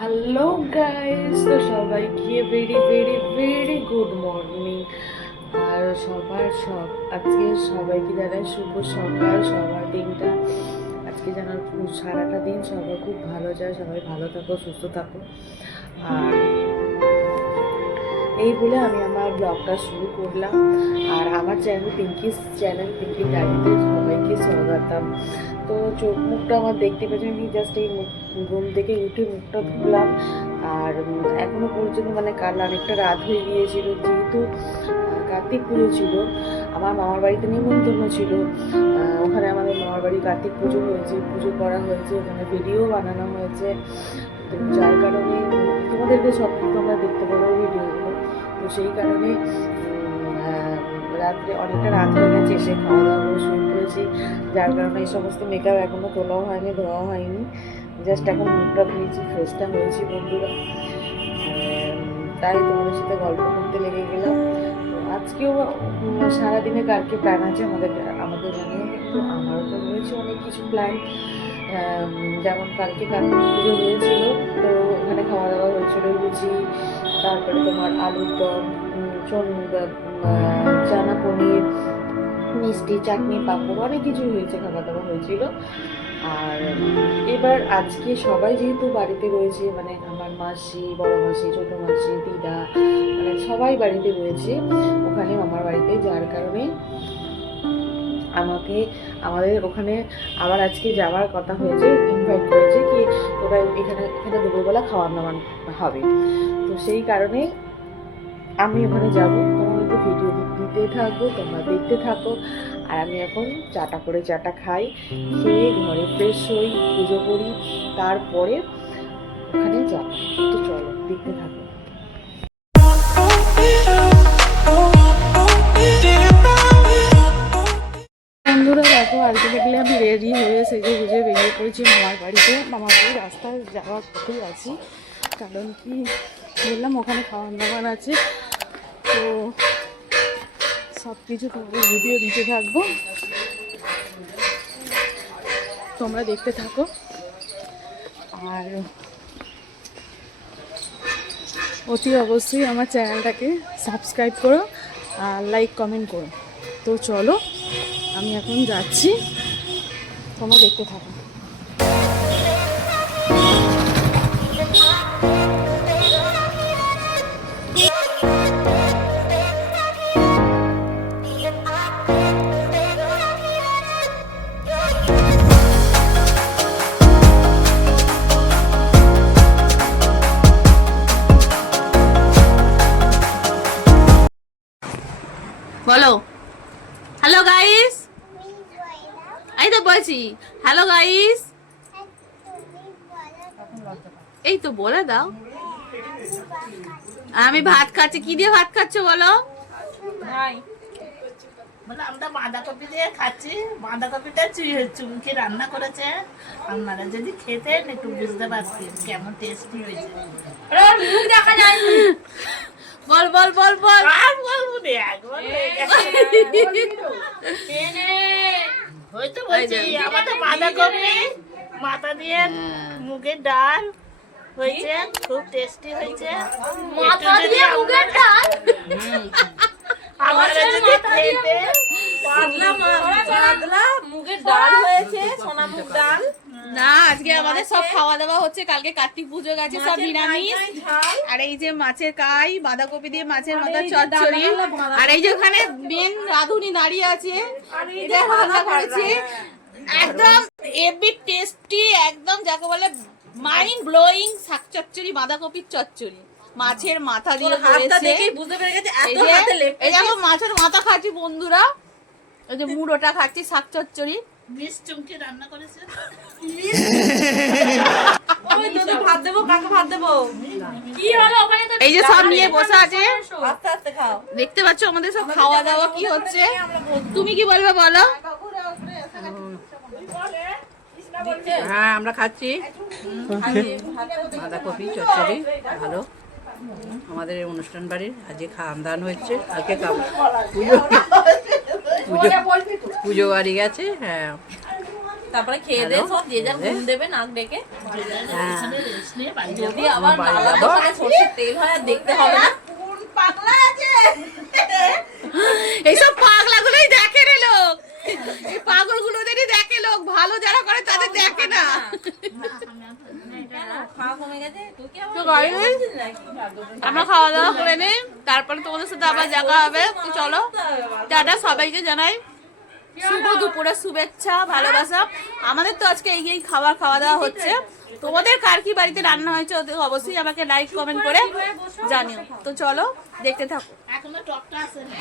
Hello guys, তো সবাইকে very very very good morning. আর আজকে সবাইকে জানাই শুভ সকাল। সবার দিনটা আজকে যেন সারাটা দিন সবার খুব ভালো যায়, সবাই ভালো থাকো, সুস্থ থাকো। আর এই বলে আমি আমার ব্লগটা শুরু করলাম। আর আমার পিঙ্কি ডায়েরিতে সবাইকে স্বাগতম। তো চোখ মুখটা আমার দেখতে পাচ্ছি, আমি জাস্ট এই ঘুম থেকে উঠে মুখটা ধুলাম। আর এখনো পর্যন্ত কাল অনেকটা রাত হয়ে গিয়েছিল, যেহেতু কার্তিক পুজো ছিল। আমার মামার বাড়িতে নিমন্ত্রণ ছিল, ওখানে আমাদের মামার বাড়ি কার্তিক পুজো হয়েছে, পুজো করা হয়েছে, ওখানে ভিডিও বানানো হয়েছে। তো যার কারণে তোমাদেরকে সব তোমরা দেখতে পারো ভিডিওগুলো। তো সেই কারণে রাত্রে অনেকটা রাত হয়ে গেছে, এসে খাওয়া দাওয়া করে শুরু করেছি। যার কারণে এই সমস্ত মেকআপ এখনও তোলাও হয়নি, ধোয়াও হয়নি। জাস্ট এখন মুখটা ধুয়েছি, ফ্রেশটা হয়েছি বন্ধুরা। তাই তোমাদের সাথে গল্প করতে লেগে গেলাম। আজকেও সারাদিনে কালকে প্ল্যান আছে আমাদের জানিয়ে, কিন্তু আমারও তো রয়েছে অনেক কিছু প্ল্যান। যেমন কালকে কার্তিক পুজো হয়েছিল, তো ওখানে খাওয়া দাওয়া হয়েছিল লুচি, তারপরে তোমার আলুর দম, চানা পনির, মিষ্টি, চাটনি, পাঁপড়, অনেক কিছু হয়েছে, খাওয়া দাওয়া হয়েছিল। আর এবার আজকে সবাই যেহেতু বাড়িতে রয়েছে, আমার মাসি, বড় মাসি, ছোট মাসি, দিদা, সবাই বাড়িতে রয়েছে ওখানে মামার বাড়িতে। যার কারণে আমাদের ওখানে আবার আজকে যাওয়ার কথা হয়েছে, ইনভাইট করেছে কি তোরা এখানে দুপুরবেলা খাওয়া দাওয়া হবে। তো সেই কারণে আমি ওখানে যাবো, তোমাদেরকে ভিডিও দিতে থাকবো, তোমরা দেখতে থাকো। আর আমি এখন চাটা খাই, খেয়ে ঘরে ফ্রেশ হই, পুজো করি, তারপরে ওখানে যাবো। তো চলো দেখতে থাকো বন্ধুরা। দেখো, আলটিমেটলি আমি রেডি হয়ে সেজে গুজে বেরিয়ে পড়েছি মামার বাড়িতে। মামার বাড়ির রাস্তায় যাওয়ার পথেই আছি, কারণ কি বললাম ওখানে খাওয়ান দাওয়ান আছে। তো সব কিছু তোমাদের ভিডিও দিতে থাকবো, তোমরা দেখতে থাকো। আর অতি অবশ্যই আমার চ্যানেলটাকে সাবস্ক্রাইব করো আর লাইক কমেন্ট করো। তো চলো আমি এখন যাচ্ছি, তোমরা দেখতে থাকো। বলো হ্যালো গাইস, এই তো বলছি হ্যালো গাইস, এই তো বলে দাও। আমি ভাত খাচ্ছি। কি দিয়ে ভাত খাচ্ছ বলো? আমরা বাঁধাকপি দিয়ে খাচ্ছি। বাঁধাকপিটা চুমকি রান্না করেছে। আপনারা যদি খেতেন একটু বুঝতে পারতেন কেমন টেস্টি হয়েছে। দেখা যায় বল বল বল বল। আর বলবো না, একবার হয়তো বলছি আমাদের বাঁধাকপি মাথা দিয়ে মুগের ডাল হয়েছে, খুব টেস্টি হয়েছে। মাথা দিয়ে মুগের ডাল, আপনারা যদি খেতেন। মুগের ডাল হয়েছে, সোনা মুগ ডাল। না, আজকে আমাদের সব খাওয়া দাওয়া হচ্ছে, কালকে কার্তিক পুজো গেছে, সব নিরামিষ। আর এই যে মাছের কাই, বাঁধাকপি দিয়ে মাছের মাথা চচ্চড়ি। আর এই যে ওখানে মেন রাঁধুনি দাঁড়িয়ে আছে, এটা রান্না করেছে একদম হেভি টেস্টি, একদম যাকে বলে মাইন্ড ব্লোয়িং শাক চচ্চড়ি, বাঁধাকপির চচ্চড়ি, মাছের মাথা দিয়ে করেছে। বুঝতে পেরে গেছে এই যে মাছের মাথা খাচ্ছি বন্ধুরা, এই যে মুড়োটা খাচ্ছি, শাক চচ্চড়ি। মিস চুমকি রান্না করেছে। ভাত দেবো, কাকে ভাত দেবো? কি হলো ওখানে? তো এই যে সব নিয়ে বসে আছে, আস্তে আস্তে খাও। দেখতে পাচ্ছ আমাদের সব খাওয়া দাওয়া কি হচ্ছে। তুমি কি বলবে বলো? হ্যাঁ, আমরা খাচ্ছি বাঁধাকপি চচ্চড়ি, ভালো। আমাদের এই অনুষ্ঠান বাড়ির আজকে খাওয়ান দাওয়ান হচ্ছে। আজকে পুজো পুজো বাড়ি গেছে। হ্যাঁ, তারপরে খেয়ে দিয়ে সব যে যার ঘুম দেবে নাক ডেকে। এখানে রেস্ট নিয়ে বাড়ি যাবো। যদি আবার নালার দোকানে সরষের তেল হয় আর দেখতে হবে না। কোন পাগলা আছে? এইসব পাগলাগুলোই দেখে রে লোক, এই পাগলগুলোদেরই দেখে লোক, ভালো যারা করে তাদের দেখে না। কেন খাওয়া কমে গেছে? তুই কি তো আবার guys, আমরা খাওয়া দাওয়া করে নিই, তারপরে তোমাদের সাথে আবার দেখা হবে। তো চলো টাটা, সবাইকে জানাই শুভ দুপুরের শুভেচ্ছা ভালোবাসা। আমাদের তো আজকে এই খাওয়া দাওয়া হচ্ছে। তোমাদের কার কি বাড়িতে রান্না হয়েছে ওদের অবশ্যই আমাকে লাইক কমেন্ট করে জানিও। তো চলো দেখতে থাকো। এখনো টকটা আছে না।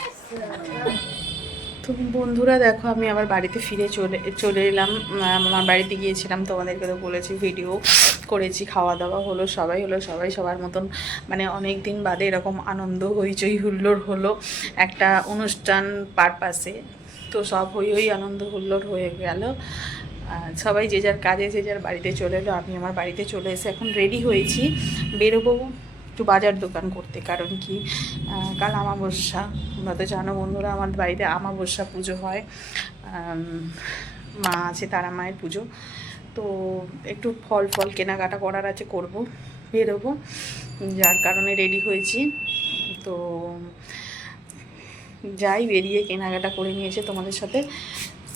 তো বন্ধুরা দেখো, আমি আবার বাড়িতে ফিরে চলে এলাম। আমার বাড়িতে গিয়েছিলাম, তোমাদেরকে তো বলেছি, ভিডিও করেছি, খাওয়া দাওয়া হলো, সবাই সবার মতন, মানে অনেক দিন বাদে এরকম আনন্দ হইচই হুল্লোড় হলো একটা অনুষ্ঠান পারপাসে। তো সব হই আনন্দ হুল্লোড় হয়ে গেল। সবাই যে যার কাজে যে যার বাড়িতে চলে এলো। আমি আমার বাড়িতে চলে এসে এখন রেডি হয়েছি, বেরোবো একটু বাজার দোকান করতে। কারণ কি, কাল আমাবস্যা, তোমরা তো জানো বন্ধুরা, আমার বাড়িতে আমাবস্যা পুজো হয়, মা আছে, তারা মায়ের পুজো। তো একটু ফল কেনাকাটা করার আছে, করব, বেরোবো, যার কারণে রেডি হয়েছি। তো যাই, বেরিয়ে কেনাকাটা করে নিয়ে এসে তোমাদের সাথে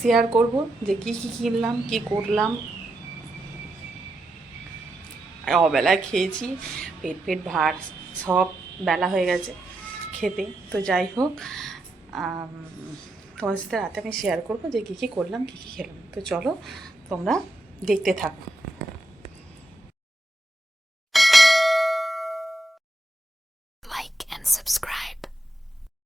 শেয়ার করব যে কী কিনলাম, কী করলাম। অবেলায় খেয়েছি, পেট ভার, সব বেলা হয়ে গেছে খেতে। তো যাই হোক, তোমাদের সাথে রাতে আমি শেয়ার করবো যে কী করলাম, কী খেলাম। তো চলো তোমরা দেখতে থাকো।